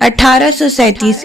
1837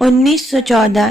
1914